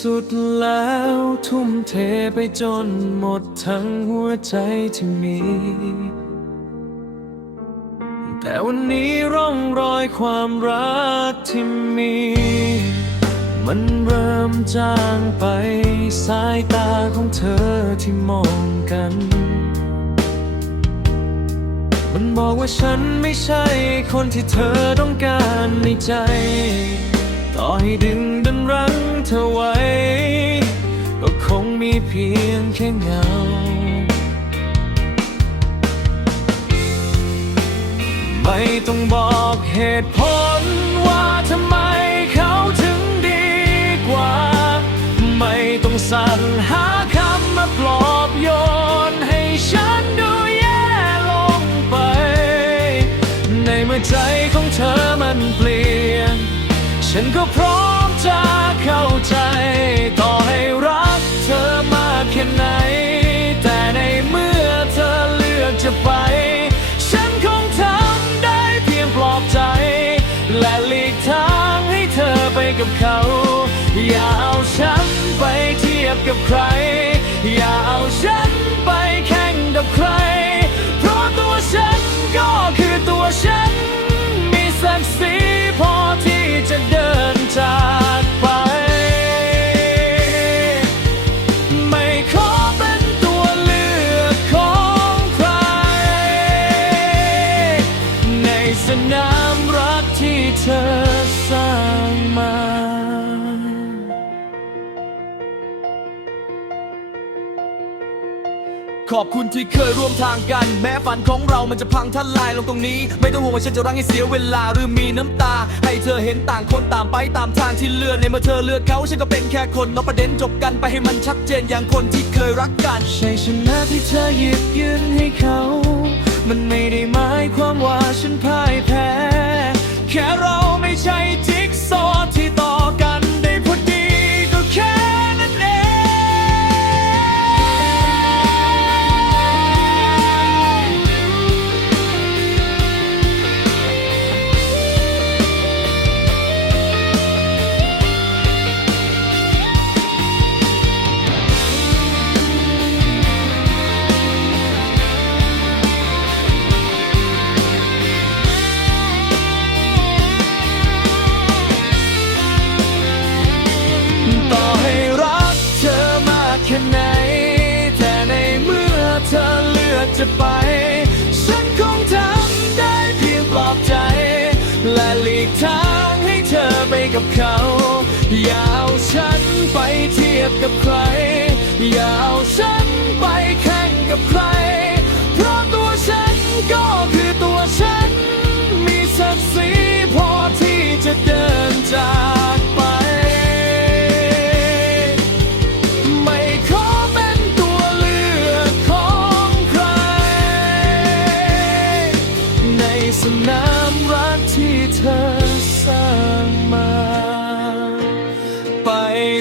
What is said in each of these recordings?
สุดแล้วทุ่มเทไปจนหมดทั้งหัวใจที่มี แต่วันนี้ร่องรอยความรักที่มี มันเริ่มจางไปสายตาของเธอที่มองกัน มันบอกว่าฉันไม่ใช่คนที่เธอต้องการในใจ ต่อให้ดึงดันรั้งเธอไว้ ก็คงมีเพียงแค่เงาไม่ต้องบอกเหตุผลว่าทำไมเขาถึงดีกว่า ไม่ต้องสรรหา ฉันก็พร้อมจะเข้าใจ ต่อให้รักเธอมากแค่ไหน แต่ในเมื่อเธอเลือกจะไป ฉันคงทำได้เพียงปลอบใจ และหลีกทางให้เธอไปกับเขา อย่าเอาฉันไปเทียบกับใคร ธอสร้างมา ขอบคุณที่เคยร่วมทางกัน แม้ฝันของเรามันจะพังทลายลงตรงนี้ ไม่ต้องห่วงว่าฉันจะรักให้เสียเวลาหรือมีน้ำตา ให้เธอเห็นต่างคนต่างไปตามทางที่เลือกในเมื่อเธอเลือกเขาฉันก็เป็นแค่คนนอกประเด็นจบกันไปให้มันชัดเจนอย่างคนที่เคยรักกันใช่ชนะที่เธอหยิบยืนให้เขา มันไม่ได้หมายความว่าฉันพ่ายแพ้ จะไป ฉันคงทำได้เพียงปลอบใจ และหลีกทางให้เธอไปกับเขา อย่าเอาฉันไปเทียบกับใคร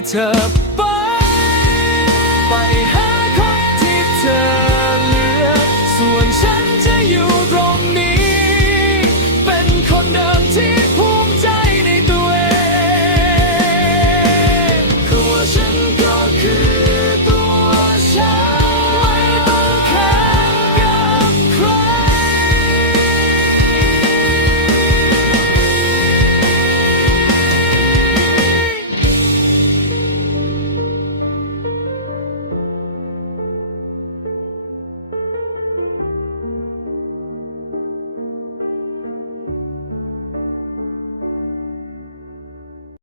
เธอไป